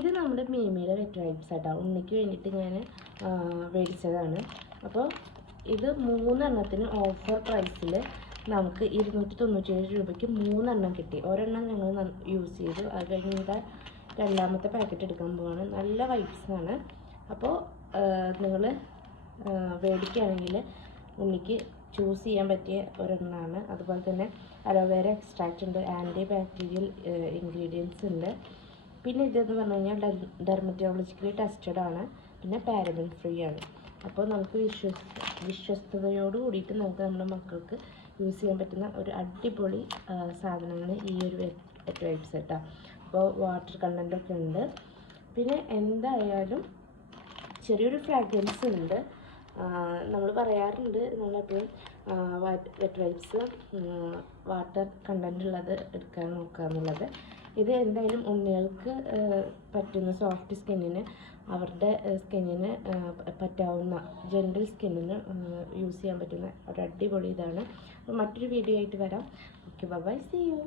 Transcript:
ഇത് നമ്മുടെ മീമിയുടെ wet wipes ആട്ടോ, ഉണ്ണിക്ക് വേണ്ടിയിട്ട് ഞാൻ മേടിച്ചതാണ്. അപ്പോൾ ഇത് 3 എണ്ണത്തിന് ഓഫർ പ്രൈസിൽ നമുക്ക് 297 രൂപയ്ക്ക് 3 എണ്ണം കിട്ടി. ഒരെണ്ണം ഞങ്ങൾ യൂസ് ചെയ്തു, അത് കഴിഞ്ഞ് രണ്ടാമത്തെ പാക്കറ്റ് എടുക്കാൻ പോവാണ്. നല്ല വൈപ്സാണ്. അപ്പോൾ നിങ്ങൾ മേടിക്കുകയാണെങ്കിൽ ഉണ്ണിക്ക് ചൂസ് ചെയ്യാൻ പറ്റിയ ഒരെണ്ണമാണ്. അതുപോലെ തന്നെ അലോവേര എക്സ്ട്രാക്റ്റ് ഉണ്ട്, ആൻറ്റി ബാക്ടീരിയൽ ഇൻഗ്രീഡിയൻസ് ഉണ്ട്. പിന്നെ ഇതെന്ന് പറഞ്ഞു കഴിഞ്ഞാൽ ഡെർമറ്റോളജിക്കലി ടെസ്റ്റഡ് ആണ്, പിന്നെ പാരബൻ ഫ്രീ ആണ്. അപ്പോൾ നമുക്ക് വിശ്വസ്തയോട് കൂടിയിട്ട് നമുക്ക് നമ്മുടെ മക്കൾക്ക് യൂസ് ചെയ്യാൻ പറ്റുന്ന ഒരു അടിപൊളി സാധനമാണ് ഈ ഒരു വെറ്റ് വൈപ്സ് കേട്ടോ. അപ്പോൾ വാട്ടർ കണ്ടൻറ്റൊക്കെ ഉണ്ട്. പിന്നെ എന്തായാലും ചെറിയൊരു ഫ്രാഗ്രൻസ് ഉണ്ട്. നമ്മൾ പറയാറുണ്ട് നമ്മളെപ്പോഴും വെറ്റ് വൈപ്സ് വാട്ടർ കണ്ടൻ്റ് ഉള്ളത് എടുക്കാൻ നോക്കുക എന്നുള്ളത്. ഇത് എന്തായാലും ഉണ്ണികൾക്ക് പറ്റുന്ന സോഫ്റ്റ് സ്കിന്നിന്, അവരുടെ സ്കിന്നിന് പറ്റാവുന്ന ജെൻറൽ സ്കിന്നിന് യൂസ് ചെയ്യാൻ പറ്റുന്ന ഒരു അടിപൊളി ഇതാണ്. അപ്പോൾ മറ്റൊരു വീഡിയോ ആയിട്ട് വരാം. Okay, bye, see U.